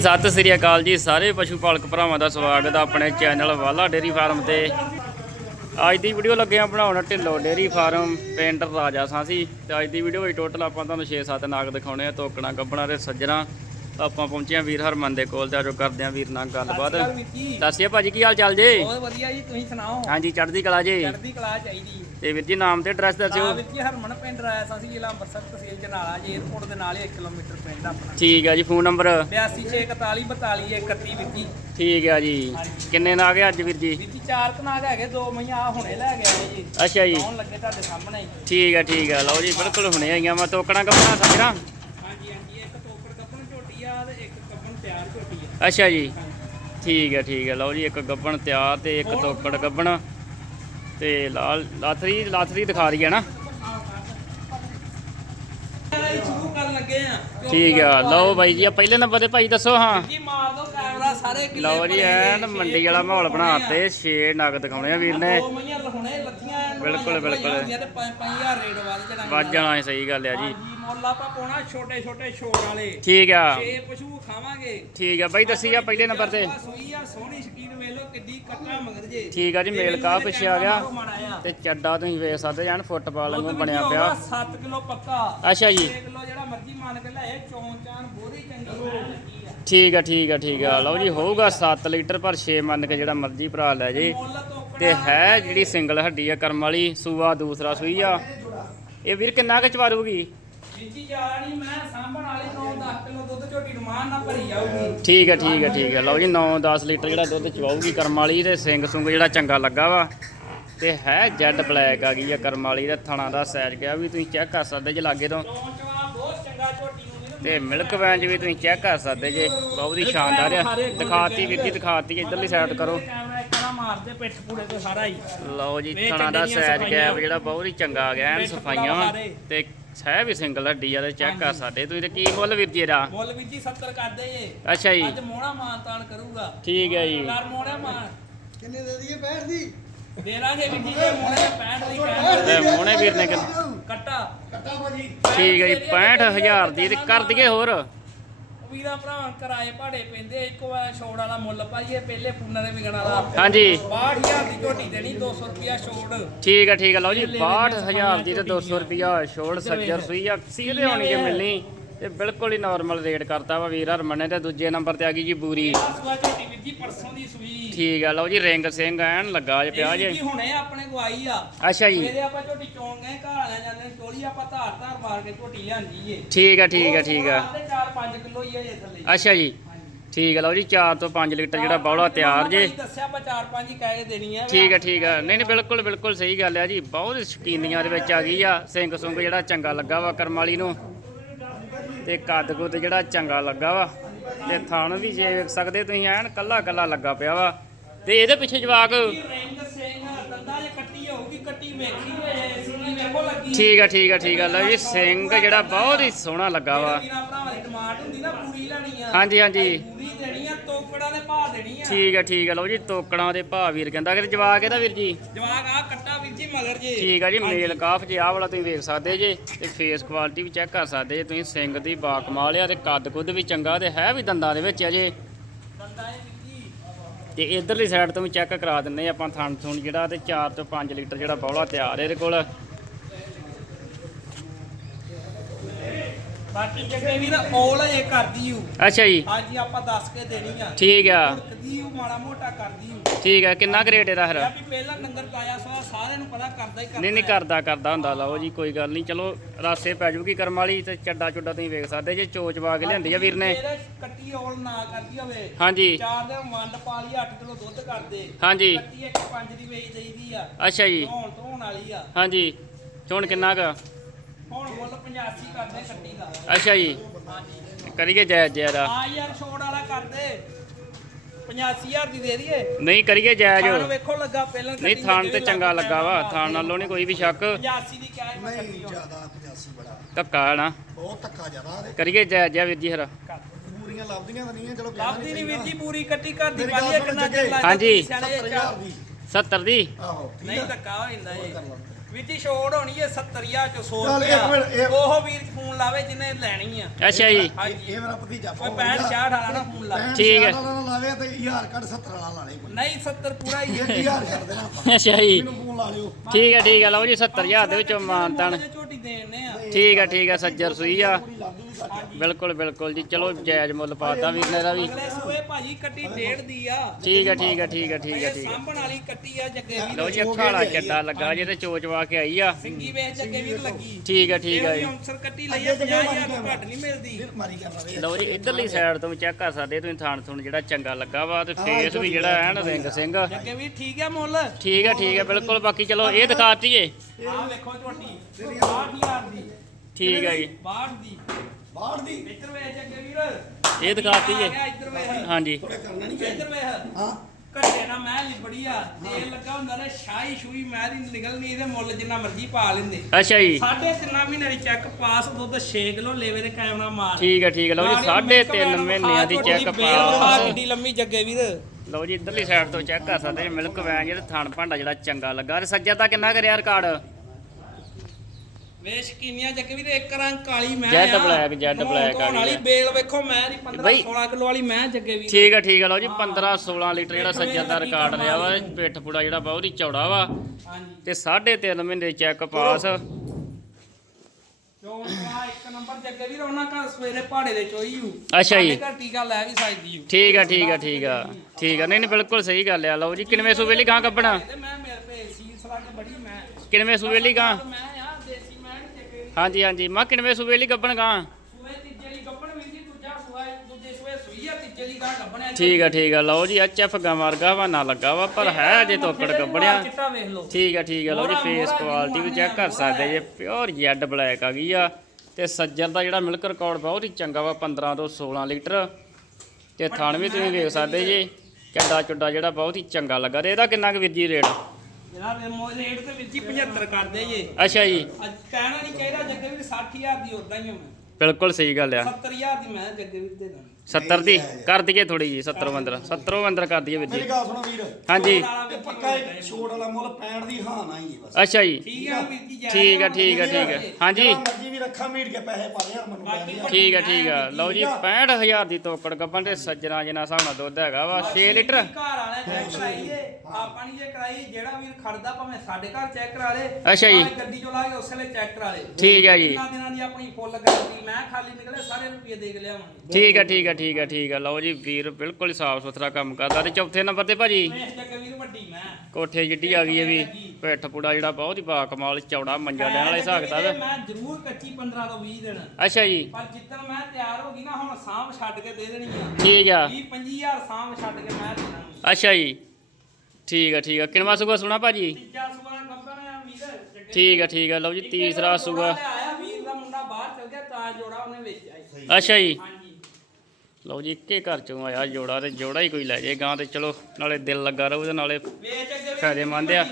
ਸਤਿ ਸ੍ਰੀ ਅਕਾਲ ਜੀ, ਸਾਰੇ ਪਸ਼ੂ ਪਾਲਕ ਭਰਾਵਾਂ ਦਾ ਸਵਾਗਤ ਹੈ ਆਪਣੇ ਚੈਨਲ ਵਾਲਾ ਡੇਰੀ ਫਾਰਮ ਤੇ। ਅੱਜ ਦੀ ਵੀਡੀਓ ਲੱਗੇ ਆ ਬਣਾਉਣ ਢਿੱਲੋ ਡੇਰੀ ਫਾਰਮ, ਪਿੰਡ ਰਾਜਾ ਸਾਂਸੀ। ਤੇ ਅੱਜ ਦੀ ਵੀਡੀਓ ਵਿੱਚ ਟੋਟਲ ਆਪਾਂ ਤੁਹਾਨੂੰ 6-7 ਨਾਗ ਦਿਖਾਉਣੇ ਆ ਤੋਕਣਾ ਗੱਬਣਾ ਤੇ ਸੱਜਣਾ। ਆਪਾਂ ਪਹੁੰਚੇ ਆ ਵੀਰ ਹਰਮਨ ਦੇ ਕੋਲ ਤੇ ਆਜੋ ਕਰਦੇ ਆ ਵੀਰ ਨਾਲ ਗੱਲਬਾਤ ਸਤਿ ਸ਼੍ਰੀ ਅਕਾਲ ਵੀਰ ਜੀ। ਦੱਸਿਓ ਭਾਜੀ ਕੀ ਹਾਲ ਚਾਲ ਜੇ? ਬਹੁਤ ਵਧੀਆ ਜੀ ਤੁਸੀਂ ਸੁਣਾਓ? ਹਾਂਜੀ ਚੜ੍ਹਦੀ ਕਲਾ ਜੀ। ਚੜ੍ਹਦੀ ਕਲਾ ਚਾਹੀਦੀ ਤੇ ਵੀਰ ਜੀ ਨਾਮ ਤੇ ਐਡਰੈਸ ਦੱਸਿਓ। ਆ ਵੀਰ ਜੀ ਹਰਮਨ ਪਿੰਡ ਰਾਇਆ ਸਾਸੀ ਜ਼ਿਲ੍ਹਾ ਅੰਮ੍ਰਿਤਸਰ ਤਹਿਸੀਲ ਜਨਾਲਾ ਜੀ 에어ਪੋਰਟ ਦੇ ਨਾਲ ਹੀ 1 ਕਿਲੋਮੀਟਰ ਪਿੰਡ ਆਪਣਾ। ਠੀਕ ਹੈ ਜੀ ਫੋਨ ਨੰਬਰ? 826442 ਵੀਰ ਜੀ ਠੀਕ ਹੈ ਜੀ। ਕਿੰਨੇ ਨਾਗ ਆ ਅੱਜ ਵੀਰ ਜੀ? ਵੀਰ ਜੀ ਚਾਰ ਕਨਾਗ ਹੈਗੇ ਦੋ ਮਈਆਂ ਆਹ ਹੁਣੇ ਲੈ ਆਏ ਜੀ। ਅੱਛਾ ਜੀ। ਆਉਣ ਲੱਗੇ ਤੁਹਾਡੇ ਸਾਹਮਣੇ। ਹੀ। ਠੀਕ ਹੈ ਠੀਕ ਹੈ ਲਓ ਜੀ ਬਿਲਕੁਲ ਹੁਣੇ ਆਈਆਂ ਵਾ ਤੋਕਣਾ ਗੱਬਣਾ ਸੱਜਣਾ ਹਾਂਜੀ ਹਾਂਜੀ ਇੱਕ ਤੋਕੜ ਕੱਪਣ ਝੋਟੀ ਆ ਤੇ ਇੱਕ ਕੱਪਣ ਤਿਆਰ ਝੋਟੀ ਆ ਅੱਛਾ ਜੀ। ਠੀਕ ਹੈ ਠੀਕ ਹੈ। ਲਓ ਜੀ ਇੱਕ ਗੱਬਣ ਤਿਆਰ ਤੇ ਇੱਕ ਤੋਕੜ ਗੱਬਣ ਤੇ ਲਾਲ ਲਾਥਰੀ ਲਾਥਰੀ ਦਿਖਾ ਰਹੀ ਹੈ ਨਾ। ਠੀਕ ਆ। ਲਓ ਬਾਈ ਜੀ ਆ ਪਹਿਲੇ ਨੰਬਰ ਤੇ ਭਾਈ ਦੱਸੋ ਹਾਂ। ਜੀ ਮਾਰ ਦੋ ਕੈਮਰਾ ਸਾਰੇ ਕਿੱਲੇ ਲਓ ਜੀ ਐਨ ਮੰਡੀ ਵਾਲਾ ਮਾਹੌਲ ਬਣਾਤੇ। 6 ਨਗ ਦਿਖਾਉਣੇ ਆ ਵੀਰ ਨੇ। ਬਿਲਕੁਲ, ਬਿਲਕੁਲ। 5000 ਰੇਟ ਵੱਧ ਜਾਣਾ ਵੱਜ ਜਾਣਾ ਸਹੀ ਗੱਲ ਆ ਜੀ। ਮੁੱਲ ਆਪਾਂ ਪਾਉਣਾ ਛੋਟੇ ਛੋਟੇ ਛੋੜ ਵਾਲੇ। ਠੀਕ ਆ। ਛੇ ਪਸ਼ੂ ਖਾਵਾਂਗੇ। ਠੀਕ ਆ ਬਾਈ ਦੱਸੀ ਆ ਪਹਿਲੇ ਨੰਬਰ ਤੇ। ਸੂਈ ਆ ਸੋਹਣੀ ਸ਼ਕੀਨ ਵੇਖ ਲਓ ਕਿੱਡੀ ਕੱਟਾ ਮਗਰ ਜੇ। ਠੀਕ ਆ ਜੀ ਮੇਲ ਕਾ ਪਿੱਛੇ ਆ ਗਿਆ। ਤੇ ਚੱਡਾ ਤੁਸੀਂ ਵੇਖ ਸਕਦੇ ਜਾਨ ਫੁੱਟਬਾਲ ਵਾਂਗੂ ਬਣਿਆ ਪਿਆ। 7 ਕਿਲੋ ਪੱਕਾ। ਅੱਛਾ ਜੀ। 6 ਕਿਲੋ ਜਿਹੜਾ ਮਰਜ਼ੀ ਮੰਨ ਕੇ ਲਿਆਏ ਚੌਂ ਚਾਨ ਬੋਰੀ ਚੰਗੀ ਠੀਕ ਆ ਠੀਕ ਆ ਠੀਕ ਆ। ਲਓ ਜੀ ਹੋਊਗਾ 7 ਲੀਟਰ ਪਰ 6 ਮੰਨ ਕੇ ਜਿਹੜਾ ਮਰਜ਼ੀ ਭਰਾ ਲੈ ਜੇ। ਤੇ ਹੈ ਜਿਹੜੀ ਸਿੰਗਲ ਹੱਡੀ ਆ ਕਰਮ ਵਾਲੀ ਸੂਆ ਦੂਸਰਾ ਸੂਈ ਆ। ਇਹ ਵੀਰ ਕਿੰਨਾ ਕੁ ਚਵਾਰੂਗੀ? ਜਿੱਜੀ ਜ਼ਿਆਦਾ ਨਹੀਂ ਮੈਂ ਸਾਂਭਣ ਵਾਲੀ 9-10 ਕਿਲੋ ਦੁੱਧ ਝੋਟੀ ਰਮਾਨ ਨਾਲ ਭਰੀ ਜਾਊਗੀ। ਠੀਕ ਆ ਠੀਕ ਆ ਠੀਕ ਆ। ਲਓ ਜੀ 9-10 ਲੀਟਰ ਜਿਹੜਾ ਦੁੱਧ ਚਵਾਊਗੀ ਕਰਮ ਵਾਲੀ ਤੇ ਸਿੰਗ ਸੁੰਗ ਜਿਹੜਾ ਚੰਗਾ ਲੱਗਾ ਵਾ। ਤੇ ਹੈ ਜੈਡ ਬਲੈਕ ਆ ਗਈ ਆ ਕਰਮ ਵਾਲੀ ਦੇ ਥਣਾ ਦਾ ਸਾਈਜ਼ ਗਿਆ ਵੀ ਤੁਸੀਂ ਚੈੱਕ ਕਰ ਸਕਦੇ ਜੇ ਲਾਗੇ ਤੋਂ। ਤੇ ਮਿਲਕ ਵੈਨ ਵੀ ਤੁਸੀਂ ਚੈੱਕ ਕਰ ਸਕਦੇ ਜੇ। ਬਹੁਤ ਹੀ ਸ਼ਾਨਦਾਰ ਆ। ਦਿਖਾਤੀ ਜੀ ਦਿਖਾਤੀ ਇਧਰਲੀ ਸਾਈਡ ਕਰੋ। ਨਾ ਮਾਰਦੇ ਪਿੱਠ ਪੂੜੇ ਤੇ ਸਾਰਾ ਹੀ। ਲਓ ਜੀ ਵੇਖ ਥਣਾ ਦਾ ਕਿੰਨੀਆਂ ਸਾਈਜ਼ ਸਫਾਈਆਂ। ਗੈਪ ਜਿਹੜਾ ਬਹੁਤ ਹੀ ਚੰਗਾ ਆ ਗਿਆ ਐਨ ਸਫਾਈਆਂ। ਸਾਰੇ। ਤੇ ਹੈ ਵੀ ਸਿੰਗਲ ਹੱਡੀ ਆ ਤੇ ਚੈੱਕ ਕਰ ਸਕਦੇ ਤੁਸੀਂ ਤੇ ਕੀ ਮੁੱਲ ਵੀਰ ਜੀ ਇਹਦਾ? ਮੁੱਲ ਵੀਰ ਜੀ 70 ਕਰਦੇ ਜੇ। ਅੱਛਾ ਜੀ। ਅੱਜ ਮੋਹਣਾ ਮਾਨ ਤਾਨ ਕਰੂਗਾ। ਠੀਕ ਹੈ ਜੀ। ਕਰ ਮੋਹਣਾ ਮਾਨ। ਕਿੰਨੇ ਦੇ ਦਈਏ 65 ਦੀ? ਦੇ ਲਾਂਗੇ ਵੀਰ ਜੀ ਜੇ ਮੋਹਣੇ 65 ਦੀ ਕਹਿਣ ਤੇ ਮੋਹਣੇ ਵੀਰ ਨੇ ਕਿੰਨ- ਕੱਟਾ। ਕੱਟਾ ਭਾਜੀ। ਠੀਕ ਹੈ ਜੀ 65000 ਦੀ ਤੇ ਕਰ ਦਈਏ ਹੋਰ। ਵੀਰਾਂ ਭਰਾਵਾਂ ਕਿਰਾਏ ਭਾੜੇ ਪੈਂਦੇ ਇੱਕੋ ਵਾਰ ਛੋੜ ਵਾਲਾ ਮੁੱਲ ਪਾਈਏ ਪਹਿਲੇ ਫੂਨਾਂ ਦੇ ਵਿਕਣ ਵਾਲਾ। ਹਾਂਜੀ। 62000 ਦੀ ਝੋਟੀ ਦੇਣੀ 200 ਰੁਪਿਆ ਛੋੜ। ਠੀਕ ਹੈ ਠੀਕ ਹੈ ਲਓ ਜੀ 62000 ਦੀ ਤੇ 200 ਰੁਪਿਆ ਛੋੜ ਸੱਜਰ ਸੂਈ ਆ ਸੀਧੇ ਹੋਣੀ ਜੇ ਮਿਲਣੀ? ਤੇ ਬਿਲਕੁਲ ਹੀ ਨਾਰਮਲ ਰੇਟ ਕਰਤਾ ਵਾ ਵੀਰ ਹਰਮਨ ਨੇ ਤੇ ਦੂਜੇ ਨੰਬਰ ਤੇ ਆ ਗਈ ਜੀ ਬੂਰੀ। ਸਵਾ ਝੋਟੀ ਵੀਰ ਜੀ ਪਰਸੋਂ ਦੀ ਸੂਈ ਠੀਕ ਆ ਲਓ ਜੀ ਰਿੰਗ ਸਿੰਘ ਐਨ ਲੱਗਾ ਜੇ ਪਿਆ ਜੇ। ਵੀਰ ਜੀ ਹੁਣੇ ਆਪਣੇ ਕੋ ਆਈ ਆ? ਅੱਛਾ ਜੀ। ਮੇਰੇ ਆਪਾਂ ਝੋਟੀ ਚੋਣ ਗਏ ਘਰ ਆ ਜਾਂਦੇ ਨੇ ਚੋਲੀ ਆਪਾਂ ਧਾਰ ਧਾਰ ਮਾਰ ਕੇ ਝੋਟੀ ਲਿਆਂਦੀ ਏ। ਠੀਕ ਆ ਠੀਕ ਆ ਠੀਕ ਆ। 4-5 ਕਿਲੋ ਹੀ ਹੈ ਜੇ ਥੱਲੇ। ਅੱਛਾ ਜੀ। ਠੀਕ ਆ ਲਓ ਜੀ 4 ਤੋਂ 5 ਲੀਟਰ ਜਿਹੜਾ ਬੌਲਾ ਤਿਆਰ ਜੇ। ਦੱਸਿਆ ਆਪਾਂ 4-5 ਹੀ ਕਹਿ ਕੇ ਦੇਣੀ ਆ। ਠੀਕ ਆ ਠੀਕ ਆ। ਨਹੀਂ ਨਹੀਂ ਬਿਲਕੁਲ ਬਿਲਕੁਲ ਸਹੀ ਗੱਲ ਆ ਜੀ। ਬਹੁਤ ਸ਼ਕੀਨੀਆਂ ਦੇ ਵਿੱਚ ਆ ਗਈ ਆ। ਸਿੰਘ ਸੁੰਗ ਜਿਹੜਾ ਚੰਗਾ ਲੱਗਾ ਵਾ ਕਰਮ ਵਾਲੀ ਨੂੰ। ਤੇ ਕੱਦ ਕੁੱਦ ਜਿਹੜਾ ਚੰਗਾ ਲੱਗਾ ਵਾ ਤੇ ਥਣ ਵੀ ਜੇ ਵੇਖ ਸਕਦੇ ਤੁਸੀਂ ਐਨ ਕੱਲਾ ਕੱਲਾ ਲੱਗਾ ਪਿਆ ਵਾ। ਤੇ ਇਹਦੇ ਪਿੱਛੇ ਜਵਾਕ ਠੀਕ ਆ ਠੀਕ ਆ ਠੀਕ ਆ। ਲਓ ਜੀ ਸਿੰਘ ਜਿਹੜਾ ਬਹੁਤ ਹੀ ਸੋਹਣਾ ਲੱਗਾ ਵਾ। ਹਾਂਜੀ ਹਾਂਜੀ। ਤੋਕੜਾਂ ਦੇ ਭਾਅ ਦੇਣੀ ਆ। ਠੀਕ ਆ ਠੀਕ ਆ। ਲਓ ਜੀ ਤੋਕੜਾਂ ਦੇ ਭਾ ਵੀਰ ਕਹਿੰਦਾ। ਕਿ ਜਵਾਕ ਇਹਦਾ ਵੀਰ ਜੀ? ਜਵਾਕ ਆ ਕੱਟਾ ਵੀਰ ਜੀ ਮਗਰ ਜੇ। ਠੀਕ ਆ ਜੀ ਮੇਲ ਕਾਫ ਜੇ ਆਹ ਵਾਲਾ ਤੁਸੀਂ ਵੇਖ ਸਕਦੇ ਜੇ ਤੇ ਫੇਸ ਕੁਆਲਿਟੀ ਵੀ ਚੈੱਕ ਕਰ ਸਕਦੇ ਜੇ ਤੁਸੀਂ। ਸਿੰਘ ਦੀ ਬਾ ਕਮਾਲ ਆ ਤੇ ਕੱਦ ਕੁੱਦ ਵੀ ਚੰਗਾ ਤੇ ਹੈ ਵੀ ਦੰਦਾਂ ਦੇ ਵਿੱਚ ਅਜੇ। ਦੰਦਾ ਜੀ। ਤੇ ਇਧਰਲੀ ਸਾਈਡ ਤੋਂ ਵੀ ਚੈੱਕ ਕਰਾ ਦਿੰਨੇ ਆਪਾਂ ਥਣ ਥੁਣ ਜਿਹੜਾ ਤੇ 4 ਤੋਂ 5 ਲੀਟਰ ਜਿਹੜਾ ਬੌਲਾ ਤਿਆਰ ਹੈ ਇਹਦੇ ਕੋਲ। ਬਾਕੀ ਜਿਹੜੇ ਵੀਰ ਔਲ ਇਹ ਕਰਦੀ ਹੂ ਅੱਛਾ ਜੀ। ਹਾਂਜੀ ਆਪਾਂ ਦੱਸ ਕੇ ਦੇਣੀ ਆ। ਠੀਕ ਆ। ਕੁੜਕਦੀ ਹੂ ਮਾੜਾ ਮੋਟਾ ਕਰਦੀ ਹੂ ਠੀਕ ਆ ਕਿੰਨਾ ਕੁ ਰੇਟ ਇਹਦਾ ਫਿਰ? ਵੀ ਪਹਿਲਾਂ ਨੰਗਰ ਤਾਇਆ ਸਵਾ ਸਾਰਿਆਂ ਨੂੰ ਪਤਾ ਕਰਦਾ ਹੀ ਕਰਦਾ ਨਹੀਂ ਨਹੀਂ ਕਰਦਾ ਕਰਦਾ ਹੁੰਦਾ ਲਓ ਜੀ ਕੋਈ ਗੱਲ ਨਹੀਂ। ਚਲੋ ਰਾਸੇ ਪੈ ਜੂਗੀ ਕਰਮ ਵਾਲੀ ਤੇ ਚੱਡਾ ਚੁੱਡਾ ਤੁਸੀਂ ਵੇਖ ਸਕਦੇ ਜੇ ਚੋਚ ਵਾ ਕੇ ਲਿਆਂਦੀ ਆ ਵੀਰ ਨੇ ਕੱਟੀ ਔਲ ਨਾ ਕਰਦੀ ਹੋਵੇ ਹਾਂਜੀ। ਚਾਰ ਦੇ ਵੰਡ ਪਾ ਲਈ 8 ਕਿਲੋ ਦੁੱਧ ਕਰਦੇ ਹਾਂਜੀ। ਕੱਟੀ ਇੱਕ ਪੰਜ ਦੀ ਵੇਚ ਦੇਈਦੀ ਆ। ਅੱਛਾ ਜੀ। ਧੋਣ ਧੋਣ ਵਾਲੀ ਆ। ਹਾਂਜੀ। ਹੁਣ ਕਿੰਨਾ ਕੁ? ਹੁਣ ਮੁੱਲ 85 ਕਰਦੇ ਕੱਟੀ ਦਾ। ਅੱਛਾ ਜੀ। ਹਾਂਜੀ। ਕਰੀਏ ਜਾਇਜ਼ ਜਰਾ ਆ ਯਾਰ ਛੋੜ ਵਾਲਾ ਕਰਦੇ 85000 ਦੀ ਦੇ ਦਈਏ। ਨਹੀਂ ਕਰੀਏ ਜਾਇਜ਼। ਖਾਣ ਵੇਖੋ ਲੱਗਾ ਪਹਿਲਾਂ ਨਹੀਂ ਥਾਣ ਤੇ ਚੰਗਾ ਲੱਗ ਵਾ। ਥਾਣ ਨਾਲੋਂ ਨਹੀਂ ਕੋਈ ਵੀ ਸ਼ੱਕ। 85 ਦੀ ਕਿਆ ਹੈ ਮੈਂ ਨਹੀਂ। ਜ਼ਿਆਦਾ 85 ਬੜਾ। ਧੱਕਾ ਨਾ? ਬਹੁਤ ਧੱਕਾ ਜ਼ਿਆਦਾ ਕਰੀਏ ਜਾਇਜ਼ ਜਿਹਾ ਵੀਰ ਜੀ ਹਰਾ ਪੂਰੀਆਂ ਲੱਭਦੀਆਂ ਤਾਂ ਨਹੀਂ ਆ ਚਲੋ ਲੱਭਦੀ ਨਹੀਂ ਵੀਰ ਜੀ ਪੂਰੀ ਕੱਟੀ ਘਰ ਦੀ ਪਾਲੀ ਕਿੰਨਾ। ਚਿਰ ਲੱਗਦਾ ਹਾਂਜੀ। ਸਿਆਣੇ 70000 ਦੀ। 70 ਦੀ? ਆਹੋ ਨਹੀਂ ਧੱਕਾ ਹੋ ਜਾਂਦਾ ਇਹ। ਵੀਰ ਜੀ ਛੋੜ ਹੋਣੀ ਹੈ 70000 ਚ 100 ਚੱਲ ਇੱਕ ਰੁਪਿਆ ਮਿੰਟ, ਇਹ- ਉਹ ਵੀਰ ਫੋਨ ਲਾਵੇ ਜਿਹਨੇ ਲੈਣੀ ਆ। ਅੱਛਾ ਜੀ। ਹਾਂਜੀ। ਇਹ ਮੇਰਾ ਭਤੀਜਾ ਕੋਈ 65 66 ਵਾਲਾ ਨਾ ਫੋਨ ਲਾਵੇ। ਠੀਕ ਹੈ। ਵਾਲਾ ਨਾ ਲਾਵੇ ਤੇ 1000 ਕੱਢ 70 ਵਾਲਾ ਲਾ ਲੇ ਕੋਈ। ਨਹੀਂ 70 ਪੂਰਾ ਹੀ ਇਹ 1000 ਛੱਡ ਦੇਣਾ ਆਪਾਂ। ਅੱਛਾ ਜੀ। ਮੈਨੂੰ ਫੋਨ ਲਾ ਲਿਓ। ਠੀਕ ਹੈ ਠੀਕ ਹੈ ਲਓ ਜੀ 70000 ਦੇ ਵਿੱਚੋਂ ਮਾਨਤਾਨ। ਝੋਟੀ ਦੇਣੇ ਆ। ਠੀਕ ਹੈ ਠੀਕ ਹੈ ਸੱਜਰ ਸੂਈ ਆ। ਪੂਰੀ ਲੱਗ ਬਿਲਕੁਲ ਬਿਲਕੁਲ ਜੀ। ਚਲੋ ਜਾਇਜ਼ ਮੁੱਲ ਪਾਤਾ ਵੀਰ ਨੇ ਦਾ ਵੀ। ਅਗਲੇ ਸੂਏ ਭਾਜੀ ਕੱਟੀ ਡੇਢ ਦੀ ਆ। ਠੀਕ ਹੈ ਠੀਕ ਹੈ ਠੀਕ ਹੈ ਠੀਕ ਹੈ ਇਹ ਠੀਕ ਹੈ। ਸਾਂਭਣ ਵਾਲੀ ਕੱਟੀ ਆ ਜੱਗੇ ਲਓ ਜੀ ਅੱਖਾਂ ਵਾਲਾ ਲੱਗਾ ਜੇ ਤੇ ਚੋਚਵਾ ਕੇ ਆਈ ਆ। ਸਿੰਗੀ ਵੇਚ ਜੱਗੇ ਵੀਰ ਲੱਗੀ। ਠੀਕ ਹੈ ਠੀਕ ਹੈ ਜੀ। ਅਨਸਰ ਕੱਟੀ ਲਈ ਆ 50000 ਤੋਂ ਘੱਟ ਨਹੀਂ ਮਿਲਦੀ। ਫਿਰ ਮਾਰੀ ਕਰਨਾ ਵੇ ਲਓ ਜੀ ਇਧਰਲੀ ਸਾਈਡ ਤੋਂ ਵੀ ਚੈੱਕ ਕਰ ਸਕਦੇ ਤੁਸੀਂ ਥਾਣ ਥੁਣ ਜਿਹੜਾ ਚੰਗਾ ਲੱਗਾ ਵਾ ਤੇ ਫੇਸ ਵੀ ਜਿਹੜਾ ਐਨ ਰਿੰਗ ਸਿੰਘ ਜੱਗੇ ਵੀਰ ਠੀਕ ਆ ਮੁੱਲ? ਠੀਕ ਹੈ ਠੀਕ ਹੈ ਬਿਲਕੁਲ। ਬਾਕੀ ਚਲੋ ਇਹ ਦਿਖਾਤੀ ਏ। ਆ ਵੇਖੋ ਝੋਟੀ। 60000 ਦੀ ਠੀਕ ਹੈ ਜੀ। 62 ਦੀ। ਬਾਹਰ ਦੀ। ਇੱਧਰ ਵੇਖ ਜੱਗੇ ਵੀਰ। ਇਹ ਦਿਖਾਤੀ ਆ ਏ ਹਾਂਜੀ। ਥੋੜੇ ਕਰਨਾ ਨਹੀਂ ਇੱਧਰ ਵੇਖ। ਹਾਂ। ਘੱਟੇ ਨਾ ਮੈਂ ਲਿਬੜੀ ਆ ਤੇਲ ਲੱਗਾ ਹੁੰਦਾ ਨਾ ਸ਼ਾਹੀ ਸ਼ੂਈ ਮੈਂ ਦੀ ਨਿਕਲਣੀ ਇਹਦੇ ਮੁੱਲ ਜਿੰਨਾ ਮਰਜ਼ੀ ਪਾ ਲੈਂਦੇ। ਅੱਛਾ ਜੀ। ਸਾਢੇ ਤਿੰਨਾਂ ਮਹੀਨੇ ਦੀ ਚੈੱਕ ਪਾਸ ਦੁੱਧ 6 ਕਿਲੋ ਲੇਵੇ ਦੇ ਕੈਮਰਾ ਮਾਰ। ਠੀਕ ਹੈ ਠੀਕ ਹੈ ਲਓ ਜੀ ਸਾਢੇ ਤਿੰਨ ਮਹੀਨਿਆਂ ਦੀ ਚੈੱਕ ਪਾਸ ਕਿੱਡੀ ਲੰਮੀ ਜੱਗੇ ਵੀਰ। ਲਓ ਜੀ ਇਧਰਲੀ ਸਾਈਡ ਤੋਂ ਚੈੱਕ ਕਰ ਸਕਦੇ ਜੀ ਮਿਲਕ ਵੈਨ ਜਿਹੜਾ ਥਣ ਭਾਂਡਾ ਜਿਹੜਾ ਚੰਗਾ ਲੱਗਾ। ਤੇ ਸੱਜਾ ਤਾਂ ਕਿੰਨਾ ਕਰਿਆ ਰਿਕਾਰਡ ਵੇ ਸ਼ਕੀਨੀਆਂ ਜੱਗੇ ਵੀਰ ਇੱਕ ਰੰਗ ਕਾਲੀ ਮੈਂ ਜੈਡ ਆ। ਬਲੈਕ, ਜੈਡ ਨਹਾਉਣ ਬਲੈਕ ਧੋਣ ਵਾਲੀ ਵਾਲੀ ਆ। ਬੇਲ ਵੇਖੋ ਮੈਂ ਦੀ 15 ਬਈ। 16 ਕਿਲੋ ਵਾਲੀ ਮੈਂ ਜੱਗੇ ਵੀਰ ਠੀਕ ਹੈ ਠੀਕ ਹੈ ਲਓ ਜੀ 15 16 ਲੀਟਰ ਜਿਹੜਾ ਸੱਜਾ ਦਾ ਰਿਕਾਰਡ ਰਿਹਾ ਵਾ ਪਿੱਠ ਪੁੜਾ ਜਿਹੜਾ ਬਹੁਤ ਹੀ ਚੌੜਾ ਵਾ। ਹਾਂਜੀ। ਤੇ 3.5 ਮਹੀਨੇ ਚੈੱਕ ਪਾਸ ਜੋ ਆ ਇੱਕ ਨੰਬਰ ਜੱਗੇ ਵੀਰ ਉਹਨਾਂ ਘਰ ਸਵੇਰੇ ਪਹਾੜੇ ਦੇ ਚੋਈ ਹੂ ਅੱਛਾ ਜੀ। ਘਰ ਟੀਕਾ ਲੈ ਵੀ ਸਕਦੀ ਹੂ ਠੀਕ ਆ ਠੀਕ ਆ ਠੀਕ ਆ ਠੀਕ ਆ। ਨਹੀਂ ਨਹੀਂ ਬਿਲਕੁਲ ਸਹੀ ਗੱਲ ਆ। ਲਓ ਜੀ ਕਿਨਵੇਂ ਸੂਬੇ ਲਈ ਗਾਂ ਕੱਪਣਾ? ਤੇ ਮੈਂ ਮੇਰੇ ਪੇ ਸੀ ਸਲਾ ਕੇ ਬੜੀ ਮੈਂ। ਕਿਨਵੇਂ ਸੂਬੇ ਲਈ ਗਾਂ? ਮੈਂ ਆ ਦੇਸੀ ਮੈਂ ਨੀ ਜੱਗੇ ਵੀਰ। ਹਾਂਜੀ ਹਾਂਜੀ। ਮੈਂ ਕਿਨਵੇਂ ਸੂਬੇ ਲਈ ਗੱਬਣ ਗਾਂ? ਸੂਏ ਤੀਜੇ ਲਈ ਗੱਬਣ ਵੀਰ ਜੀ ਦੂਜਾ ਸੂਆ ਦੂਜੇ ਸੂਏ ਸੂਈ ਆ ਤੀਜੇ ਲਈ ਗਾਂ ਗੱਬਣਿਆ ਠੀਕ ਆ ਠੀਕ ਆ। ਲਓ ਜੀ ਐਚ ਐਫ ਗਾਂ ਵਰਗਾ ਵਾ ਨਾ ਲੱਗਾ ਵਾ ਪਰ ਹੈ ਅਜੇ ਤੋਕੜ ਗੱਬਣਿਆ। ਚਿੱਟਾ ਵੇਖ ਲਓ। ਠੀਕ ਆ ਠੀਕ ਆ। ਲਓ ਜੀ ਫੇਸ ਕੁਆਲਿਟੀ ਵੀ ਚੈੱਕ ਕਰ ਸਕਦੇ ਜੇ। ਪਿਓਰ ਜੈਡ ਬਲੈਕ ਆ ਗਈ ਆ। ਤੇ ਸੱਜਰ ਦਾ ਜਿਹੜਾ ਮਿਲਕ ਰਿਕਾਰਡ ਬਹੁਤ ਹੀ ਚੰਗਾ ਵਾ 15 ਤੋਂ 16 ਲੀਟਰ। ਤੇ ਥਣ ਵੀ ਤੁਸੀਂ ਵੇਖ ਸਕਦੇ ਜੇ। ਚੱਡਾ ਚੁੱਡਾ ਜਿਹੜਾ ਬਹੁਤ ਹੀ ਚੰਗਾ ਲੱਗਾ ਤੇ ਇਹਦਾ ਕਿੰਨਾ ਕੁ ਵੀਰ ਜੀ ਰੇਟ? ਜਨਾਬ ਇਹ ਮੋ ਰੇਟ ਤੇ ਵਿੱਚ ਹੀ 75 ਕਰਦੇ ਜੇ। ਅੱਛਾ ਜੀ। ਅੱਜ ਕਹਿਣਾ ਨਹੀਂ ਚਾਹੀਦਾ ਜੱਗੇ ਵੀਰ 60000 ਦੀ ਉਦਾਂ ਹੀ ਹਾਂ ਮੈਂ ਬਿਲਕੁਲ ਸਹੀ ਗੱਲ ਆ। 70000 ਦੀ ਮੈਂ ਜੱਗੇ ਵੀਰ ਦੇ ਦਾਂ 70 ਦੀ? ਕਰ ਦਈਏ ਥੋੜੀ ਜੀ 70 ਬੰਦਰ 70 ਬੰਦਰ ਕਰ ਦਈਏ ਵੀਰ ਮੇਰੀ ਜੀ ਗੱਲ ਸੁਣੋ ਵੀਰ। ਹਾਂਜੀ। ਤੇ ਪੱਕਾ ਇੱਕ ਛੋਟ ਵਾਲਾ ਮੁੱਲ 65 ਦੀ ਹਾਂ ਨਾ ਹੀ ਹੈ ਬਸ। ਅੱਛਾ ਜੀ। ਠੀਕ ਆ ਵੀਰ ਜੀ ਠੀਕ ਆ ਠੀਕ ਆ ਠੀਕ ਆ। ਹਾਂਜੀ। ਜਿਹੜਾ ਮਰਜ਼ੀ ਵੀ ਰੱਖਾ ਮੀਟ ਕੇ ਪੈਸੇ ਪਾ ਯਾਰ ਮੈਨੂੰ ਬਾਕੀ ਪੈਸੇ ਠੀਕ ਆ ਠੀਕ ਆ। ਲਓ ਜੀ 65000 ਦੀ ਤੋਕੜ ਗੱਪਨ ਤੇ ਸੱਜਣਾ ਜਿਨਾ ਹਿਸਾਬ ਨਾਲ ਦੁੱਧ ਹੈਗਾ ਵਾ 6 ਲੀਟਰ। ਘਰ ਵਾਲੇ ਚੈੱਕ ਕਰਾਈਏ ਆਪਾਂ ਨਹੀਂ ਜੇ ਕਰਾਈ ਜਿਹੜਾ ਵੀਰ ਖੜਦਾ ਭਾਵੇਂ ਸਾਡੇ ਘਰ ਚੈੱਕ ਕਰਾ ਲੇ ਅੱਛਾ ਜੀ। ਭਾਵੇਂ ਗੱਡੀ ਚੋਂ ਲਾ ਕੇ ਉਸੇ ਵੇਲੇ ਚੈੱਕ ਕਰਾ ਲੇ। ਠੀਕ ਆ ਜੀ। ਕਿੰਨਾ ਦਿਨਾਂ ਦੀ ਆਪਣੀ ਫੁੱਲ ਗਾਰੰਟੀ? ਮੈਂ ਖਾਲੀ ਨਿਕਲੇ ਸਾਰੇ ਰੁਪਏ ਦੇ ਕੇ ਲਿਆਵਾਂਗੇ। ਠੀਕ ਆ ਠੀਕ ਆ ਠੀਕ ਆ ਠੀਕ ਆ। ਲਓ ਜੀ ਵੀਰ ਬਿਲਕੁਲ ਸਾਫ਼ ਸੁਥਰਾ ਕੰਮ ਕਰਦਾ ਤੇ ਚੌਥੇ ਨੰਬਰ ਤੇ ਭਾਜੀ? ਕੋਠੇ ਜਿੱਡੀ ਆ ਗਈ ਇਹ ਵੀ ਪਿੱਠ ਪੁੜਾ ਜਿਹੜਾ ਬਹੁਤ ਹੀ ਬਾ ਕਮਾਲ ਚੌੜਾ ਮੰਜਾ ਲੈਣ ਵਾਲਾ ਹਿਸਾਬ ਕਿਤਾਬ ਮੈਂ ਜ਼ਰੂਰ ਕੱਚੀ 15 ਤੋਂ 20 ਦਿਨ। ਅੱਛਾ ਜੀ। ਪਰ ਜਿੱਦਣ ਮੈਂ ਤਿਆਰ ਹੋ ਗਈ ਨਾ ਹੁਣ ਸਾਂਭ ਛੱਡ ਕੇ ਦੇ ਦੇਣੀ ਆ। ਠੀਕ ਆ। 20 25000 ਸਾਂਭ ਛੱਡ ਕੇ ਮੈਂ ਦੇਣਾ। ਅੱਛਾ ਜੀ। ਠੀਕ ਆ ਠੀਕ ਆ। ਕਿਨਵਾ ਸੂਗਾ ਸੁਣਾ ਭਾਜੀ? ਤੀਜਾ ਵੀਰ ਠੀਕ ਆ ਠੀਕ ਆ। ਲਓ ਜੀ ਤੀਸਰਾ ਸੂਗਾ ਆਇਆ ਵੀਰ ਦਾ ਮੁੰਡਾ ਬਾਹਰ ਚਲ ਗਿਆ ਤਾਂ ਜੋੜਾ ਉਹਨੇ ਵਿੱਚ ਆਈ। ਅੱਛਾ ਜੀ। ਲਓ ਜੀ ਇੱਕੇ ਘਰ ਚੋਂ ਆਇਆ ਜੋੜਾ ਤੇ ਜੋੜਾ ਹੀ ਕੋਈ ਲੈ ਜੇ ਗਾਂ ਤੇ ਚਲੋ ਨਾਲੇ ਦਿਲ ਲੱਗਾ ਰਹੂ ਤੇ ਨਾਲੇ ਫਾਇਦੇਮੰਦ ਆ।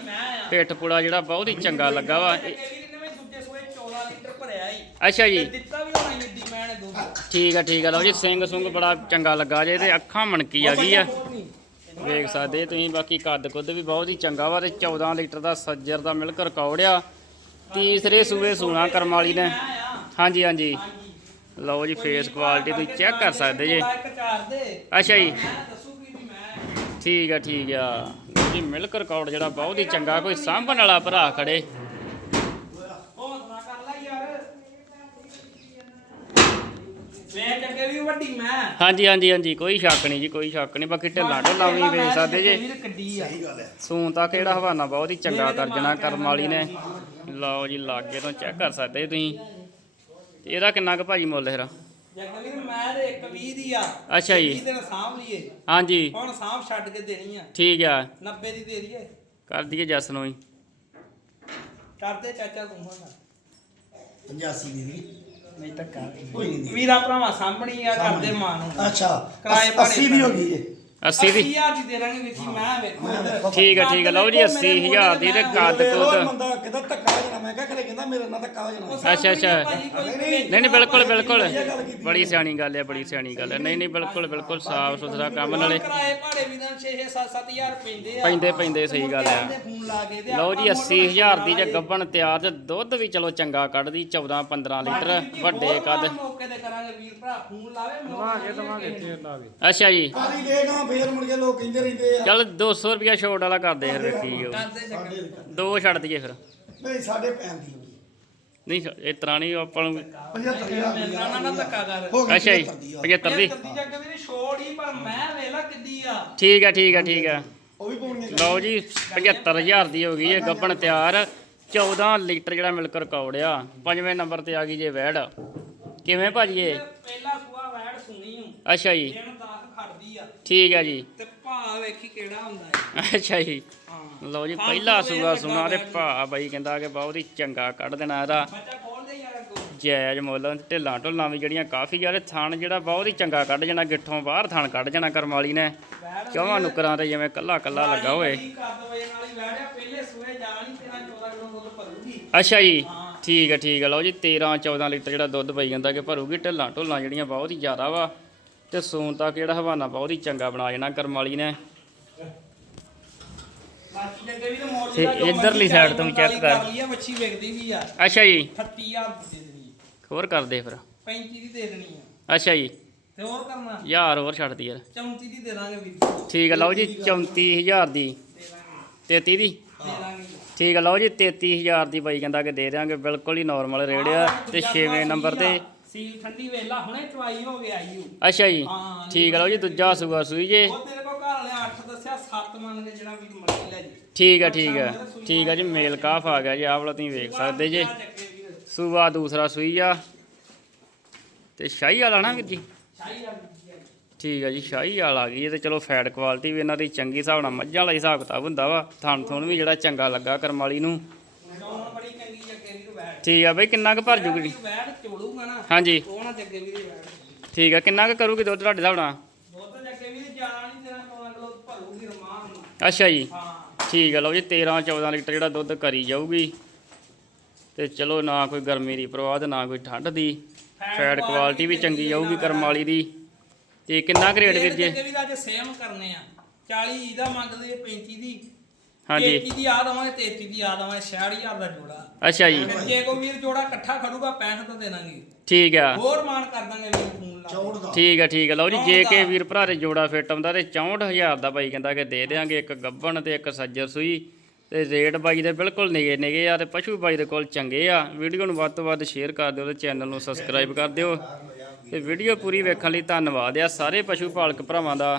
ਪਿੱਠ ਪੁੜਾ ਜਿਹੜਾ ਬਹੁਤ ਹੀ ਚੰਗਾ ਲੱਗਾ ਵਾ। ਇਹ- ਅੱਗੇ ਵੀਰ ਨੇ ਵੀ ਦੂਜੇ ਸੂਏ 14 ਲੀਟਰ ਭਰਿਆ ਹੀ ਅੱਛਾ ਜੀ। ਠੀਕ ਆ ਠੀਕ ਆ ਲਓ ਜੀ ਸਿੰਘ ਸੁੰਗ ਬੜਾ ਚੰਗਾ ਲੱਗਾ ਜੇ ਤੇ ਅੱਖਾਂ ਮਣਕੀ ਆ ਗਈ ਆ। ਵੇਖ ਸਕਦੇ ਤੁਸੀਂ ਬਾਕੀ ਕੱਦ ਕੁੱਦ ਵੀ ਬਹੁਤ ਹੀ ਚੰਗਾ ਵਾ ਤੇ 14 ਲੀਟਰ ਦਾ ਸੱਜਰ ਦਾ ਮਿਲਕ ਰਿਕਾਰਡ ਆ। ਤੀਸਰੇ ਸੂਏ ਸੂਣਾ ਕਰਮ ਵਾਲੀ ਨੇ। ਹਾਂਜੀ ਹਾਂਜੀ। ਲਓ ਜੀ ਫੇਸ ਕੁਆਲਿਟੀ ਤੁਸੀਂ ਚੈੱਕ ਕਰ ਸਕਦੇ ਜੇ। ਅੱਛਾ ਜੀ। ਠੀਕ ਆ ਠੀਕ ਆ। ਜੀ ਮਿਲਕ ਰਿਕਾਰਡ ਜਿਹੜਾ ਬਹੁਤ ਹੀ ਚੰਗਾ ਕੋਈ ਸਾਂਭਣ ਵਾਲਾ ਭਰਾ ਖੜੇ। ਵੇਚ ਹਾਂਜੀ ਹਾਂਜੀ ਹਾਂਜੀ ਕੋਈ ਸ਼ੱਕ ਨਹੀਂ ਜੀ ਕੋਈ ਸ਼ੱਕ ਨਹੀਂ। ਬਾਕੀ ਢਿੱਲਾ ਢਿੱਲਾ ਵੀ ਵੇਖ ਸਕਦੇ ਜੇ। ਸੂਨ ਤੱਕ ਜਿਹੜਾ ਹਵਾਨਾ ਬਹੁਤ ਹੀ ਚੰਗਾ ਕਰ ਜਣਾ ਕਰਮ ਵਾਲੀ ਨੇ। ਲਓ ਜੀ ਲਾਗੇ ਤੋਂ ਚੈੱਕ ਕਰ ਸਕਦੇ ਤੁਸੀਂ। ਇਹਦਾ ਕਿੰਨਾ ਕੁ ਭਾਜੀ ਮੁੱਲ ਹੈਰਾ ਜਗਵੀਰ ਮੈਂ ਤੇ ਇੱਕ 20 ਦੀ ਆ। ਅੱਛਾ ਜੀ। 20 ਦਿਨ ਸਾਂਭ ਲਈਏ। ਹਾਂਜੀ। ਹੁਣ ਸਾਂਭ ਛੱਡ ਕੇ ਦੇਣੀ ਆ। ਠੀਕ ਆ। 90 ਦੀ ਦੇ ਦਈਏ। ਕਰ ਦਈਏ ਜਸ ਨੂੰ ਹੀ ਕਰਦੇ ਚਾਚਾ ਤੂੰ ਹੁਣ। 85 ਦੀ ਦੀ। ਨਹੀਂ ਧੱਕਾ। ਕੋਈ ਨਹੀਂ। ਵੀਰਾ ਭਰਾਵਾ ਸਾਂਭਣੀ ਆ ਕਰਦੇ ਮਾਂ ਨੂੰ। ਅੱਛਾ। ਕਿਰਾਏ 80 ਦੀ ਹੋ ਗਈ ਏ 80 ਦੀ। 80000 ਦੀ ਦੇ ਦਾਂਗੇ ਵੀਰ ਜੀ ਮੈਂ ਵੇਖੋ। ਇੱਧਰ। ਠੀਕ ਹੈ ਠੀਕ ਹੈ ਲਓ ਜੀ 80000 ਦੀ ਤੇ ਕੱਦ ਕੁੱਦ। ਬੰਦਾ ਕਹਿੰਦਾ ਧੱਕਾ ਮੈਂ ਕਿਹਾ ਖਰੇ ਕਹਿੰਦਾ ਮੇਰੇ ਨਾਲ ਧੱਕਾ ਹੋ ਜਾਣਾ। ਅੱਛਾ, ਅੱਛਾ। ਨਹੀਂ, ਨਹੀਂ ਬਿਲਕੁਲ ਬਿਲਕੁਲ। ਬੜੀ ਸਿਆਣੀ ਗੱਲ ਹੈ ਬੜੀ ਸਿਆਣੀ ਗੱਲ ਹੈ। ਨਹੀਂ ਨਹੀਂ ਬਿਲਕੁਲ ਬਿਲਕੁਲ ਸਾਫ਼ ਸੁਥਰਾ ਕੰਮ ਨਾਲੇ। ਕਿਰਾਏ ਭਾੜੇ ਵੀ ਤਾਂ 6 6 7 7000 ਪੈਂਦੇ ਆ। ਪੈਂਦੇ ਪੈਂਦੇ ਸਹੀ ਗੱਲ ਹੈ। ਲਓ ਜੀ ਆਪਾਂ 80000 ਦੀ ਜੇ ਗੱਬਣ ਤਿਆਰ ਤੇ ਦੁੱਧ ਵੀ ਚਲੋ ਚੰਗਾ ਕੱਢਦੀ 14 15 ਲੀਟਰ ਵੱਡੇ ਕੱਦ। ਮੌਕੇ ਤੇ ਕਰਾਂਗੇ ਵੀਰ ਭਰਾ ਫੋਨ ਲਾਵੇ ਦਵਾਂਗੇ ਦਵਾਂਗੇ ਅੱਛਾ ਜੀ। ਕਾਲੀ ਦੇਗਾ ਫੇਰ ਮੁੜ ਕੇ ਲੋਕ ਕਹਿੰਦੇ ਰਹਿੰਦੇ ਆ। ਚੱਲ 200 ਰੁਪਿਆ ਛੋਟ ਵਾਲਾ ਕਰਦੇ ਫਿਰ ਵੇਖੀ ਜਾਓ। ਕਰਦੇ ਚੱਕਰ। ਦੋ ਛੱਡ ਦਈਏ ਫਿਰ। ਨਹੀਂ ਸਾਡੇ ਪੈਣ ਦੀ ਲੋੜ ਨਹੀਂ ਤਰ੍ਹਾਂ ਨਹੀਂ ਆਪਾਂ ਨੂੰ 75000 ਦੀ ਨਾ ਨਾ ਨਾ ਧੱਕਾ ਕਰ ਹੋ ਗਈ ਅੱਛਾ ਜੀ 75 ਦੀ 75 ਦੀ। ਇਹ ਤੱਦੀ ਜੱਗ ਵੀਰੇ ਛੋੜ ਹੀ ਪਰ ਮੈਂ ਵੇਲਾ ਕਿੱਦੀ ਆ? ਠੀਕ ਹੈ ਠੀਕ ਹੈ ਠੀਕ ਉਹ ਵੀ ਲਓ ਜੀ 75000 ਦੀ ਹੋ ਗਈ ਹੈ ਗੱਬਣ ਤਿਆਰ। 14 ਲੀਟਰ ਜਿਹੜਾ ਮਿਲਕ ਰਿਕਾਰਡ ਆ ਪੰਜਵੇਂ ਨੰਬਰ ਤੇ ਆ ਗਈ ਜੇ ਵੈੜ। ਕਿਵੇਂ ਭਾਜੀ ਇਹ? ਪਹਿਲਾ ਸੂਆ ਵੈੜ ਸੁਣੀ ਹੂੰ। ਅੱਛਾ ਜੀ। ਦਿਨ ਦਾਖ ਖੜਦੀ ਆ। ਠੀਕ ਹੈ ਜੀ। ਤੇ ਭਾ ਵੇਖੀ ਕਿਹੜਾ ਹੁੰਦਾ ਹੈ ਅੱਛਾ ਜੀ। ਲਓ ਜੀ ਪਹਿਲਾ ਸੂਆ ਸੁਣਾ ਤੇ। ਭਾ ਬਾਈ ਕਹਿੰਦਾ ਕਿ ਬਹੁਤ ਹੀ ਚੰਗਾ ਕੱਢ ਦੇਣਾ ਇਹਦਾ। ਜਾਇਜ਼ ਮੁੱਲ ਢਿੱਲਾਂ ਢੁੱਲਾਂ ਵੀ ਜਿਹੜੀਆਂ ਕਾਫੀ ਯਾਰ ਥਣ ਜਿਹੜਾ ਬਹੁਤ ਹੀ ਚੰਗਾ ਕੱਢ ਜਾਣਾ ਗਿੱਠੋਂ ਬਾਹਰ ਥਣ ਕੱਢ ਜਾਣਾ ਕਰਮ ਵਾਲੀ ਨੇ। ਚੌਵਾਂ ਨੁਕਰਾਂ ਤੇ ਜਿਵੇਂ ਕੱਲਾ ਕੱਲਾ ਲੱਗਾ ਹੋਏ। ਬੜੀ ਕੱਦ ਵਜਨ ਵਾਲੀ ਵੈੜ ਆ ਪਹਿਲੇ ਸੂਏ ਜਾ ਨਹੀਂ ਤੇਰਾ 14 ਕਿਲੋ ਦੁੱਧ ਭਰੂਗੀ। ਅੱਛਾ ਜੀ। ਠੀਕ ਹੈ ਠੀਕ ਹੈ ਲਓ ਜੀ 13 14 ਲੀਟਰ ਜਿਹੜਾ ਦੁੱਧ ਪਈ ਜਾਂਦਾ ਕਿ ਭਰੂਗੀ ਢਿੱਲਾਂ ਢੁੱਲਾਂ ਜਿਹੜੀਆਂ ਬਹੁਤ ਹੀ ਜ਼ਿਆਦਾ ਵਾ। ਤੇ ਸੂਨ ਤੱਕ ਜਿਹੜਾ ਹਵਾਨਾ ਬਹੁਤ ਹੀ ਚੰਗਾ ਬਣਾ ਜਾਣਾ ਕਰਮ ਵਾਲੀ ਨੇ। ਬਾਕੀ ਜੱਗੇ ਵੀ ਤੇ ਮੋੜ ਤੇ ਇੱਧਰਲੀ side ਤੋਂ ਵੀ check ਕਰ। ਲਈ ਆ ਮੱਛੀ ਵੇਖਦੀ ਵੀ ਆ। ਅੱਛਾ ਜੀ। 38000 ਦੀ ਦੇ ਦੇਣੀ ਹੋਰ ਕਰਦੇ ਫਿਰ। 35 ਦੀ ਦੇ ਦੇਣੀ ਆ। ਅੱਛਾ ਜੀ। ਤੇ ਹੋਰ ਕਰਨਾ? ਯਾਰ ਹੋਰ ਛੱਡਦੀ ਯਾਰ। 34 ਦੀ ਦੇ ਦਾਂਗੇ ਵੀਰ ਦੇ ਠੀਕ ਹੈ ਲਓ ਜੀ 34000 ਦੀ। ਦਾਂਗੇ। 33 ਦੀ? ਦੇ ਦਾਂਗੇ। ਠੀਕ ਹੈ ਲਓ ਜੀ 33000 ਦੀ ਬਾਈ ਕਹਿੰਦਾ ਕਿ ਦੇ ਦਿਆਂਗੇ ਬਿਲਕੁਲ ਹੀ ਨਾਰਮਲ ਰੇਟ ਆ। ਤੇ 6ਵੇਂ ਨੰਬਰ ਤੇ ਸੀਲ ਠੰਡੀ ਵੇਲਾ ਹੁਣੇ ਚਵਾਈ ਹੋ ਗਿਆ ਆਈ ਅੱਛਾ ਜੀ। ਠੀਕ ਹੈ ਲਓ ਜੀ ਦੂਜਾ ਸੂਆ ਸੂਈ ਜੇ। ਉਹ ਤੇਰੇ ਕੋਲ ਘਰ ਵਾਲੇ 8 ਦੱਸਿਆ 7 ਮੰਨ ਕੇ ਜਿਹੜਾ ਵੀ ਮਰਜ਼ੀ ਲੈ ਜੀ। ਠੀਕ ਹੈ ਠੀਕ ਹੈ ਠੀਕ ਹੈ ਜੀ ਮੇਲ ਕਾਫ ਆ ਗਿਆ ਜੀ ਆਹ ਵਾਲਾ ਤੁਸੀਂ ਵੇਖ ਸਕਦੇ ਜੇ। ਸੂਆ ਦੂਸਰਾ ਸੂਈ ਆ। ਤੇ ਸ਼ਾਹੀ ਵਾਲਾ ਨਾ ਵੀਰ ਜੀ? ਸ਼ਾਹੀ ਆ ਜੀ। ਠੀਕ ਸ਼ਾਹੀ ਵਾਲ ਆ ਗਈ ਹੈ ਤੇ ਚਲੋ ਫੈਟ ਕੁਆਲਿਟੀ ਵੀ ਇਹਨਾਂ ਦੀ ਚੰਗੀ ਹਿਸਾਬ ਨਾਲ ਮੱਝਾਂ ਵਾਲਾ ਹਿਸਾਬ ਕਿਤਾਬ ਹੁੰਦਾ ਵਾ। ਥਣ ਥੁਣ ਵੀ ਜਿਹੜਾ ਚੰਗਾ ਲੱਗਾ ਕਰਮ ਵਾਲੀ ਨੂੰ। ਠੀਕ ਆ ਬਈ ਕਿੰਨਾ ਕੁ ਭਰ ਜੂਗੀ? ਹਾਂਜੀ। ਠੀਕ ਆ ਕਿੰਨਾ ਕੁ ਕਰੂਗੀ ਦੁੱਧ ਤੁਹਾਡੇ ਹਿਸਾਬ ਨਾਲ ਦੁੱਧ ਜੱਗੇ ਵੀਰ ਜਾਣਾ ਨਹੀਂ ਤੇਰਾ ਕੋਲ ਕਿਲੋ ਭਰੂਗੀ ਰਮਾਨ ਨਾਲ ਅੱਛਾ ਜੀ। ਹਾਂ ਠੀਕ ਆ ਲਓ ਜੀ 13 14 ਲੀਟਰ ਜਿਹੜਾ ਦੁੱਧ ਕਰੀ ਜਾਊਗੀ। ਤੇ ਚਲੋ ਨਾ ਕੋਈ ਗਰਮੀ ਦੀ ਪ੍ਰਵਾਹ ਤੇ ਨਾ ਕੋਈ ਠੰਡ ਦੀ। ਫੈਟ ਕੁਆਲਿਟੀ ਵੀ ਚੰਗੀ ਜਾਊਗੀ ਕਰਮ ਵਾਲੀ ਦੀ। ਤੇ ਕਿੰਨਾ ਰੇਟ ਵੀਰ ਜੀ? ਵੀਰ ਅੱਜ ਸੇਮ ਕਰਨੇ ਆ। 40 ਦਾ ਮੰਗਦੇ ਆ, 35 ਦੀ। ਹਾਂਜੀ। 33 ਦੀ ਆ ਦਵਾਂਗੇ 33 ਦੀ ਆ ਦਵਾਂਗੇ 66000 ਦਾ ਜੋੜਾ। ਅੱਛਾ ਜੀ। ਜੇ ਕੋਈ ਵੀਰ ਜੋੜਾ ਇਕੱਠਾ ਖੜੂਗਾ 65 ਦਾ ਦੇ ਦਾਂਗੇ। ਠੀਕ ਆ। ਹੋਰ ਮਾਨ ਕਰ ਦਾਂਗੇ ਵੀਰ ਫੋਨ ਲਾ ਚੌੜ ਦਾ। ਠੀਕ ਆ ਠੀਕ ਆ। ਲਓ ਜੀ ਜੇ ਕੇ। ਵੀਰ ਭਰਾ ਦੇ ਜੋੜਾ ਫਿੱਟ ਆਉਂਦਾ ਤੇ 64000 ਦਾ ਬਾਈ ਕਹਿੰਦਾ ਕਿ ਦੇ ਦੇਾਂਗੇ ਇੱਕ ਗੱਬਣ ਤੇ ਇੱਕ ਸੱਜਰ ਸੂਈ। ਤੇ ਰੇਟ ਬਾਈ ਦੇ ਬਿਲਕੁਲ ਨਿਗੇ ਨਿਗੇ ਆ ਤੇ ਪਸ਼ੂ ਬਾਈ ਦੇ ਕੋਲ ਚੰਗੇ ਆ। ਵੀਡੀਓ ਨੂੰ ਵੱਧ ਤੋਂ ਵੱਧ ਸ਼ੇਅਰ ਕਰ ਦਿਓ ਤੇ ਚੈਨਲ ਨੂੰ ਸਬਸਕ੍ਰਾਈਬ ਕਰ ਦਿਓ। ਤੇ ਵੀਡੀਓ ਪੂਰੀ ਵੇਖਣ ਲਈ ਧੰਨਵਾਦ ਆ ਸਾਰੇ ਪਸ਼ੂ ਪਾਲਕ ਭਰਾਵਾਂ ਦਾ।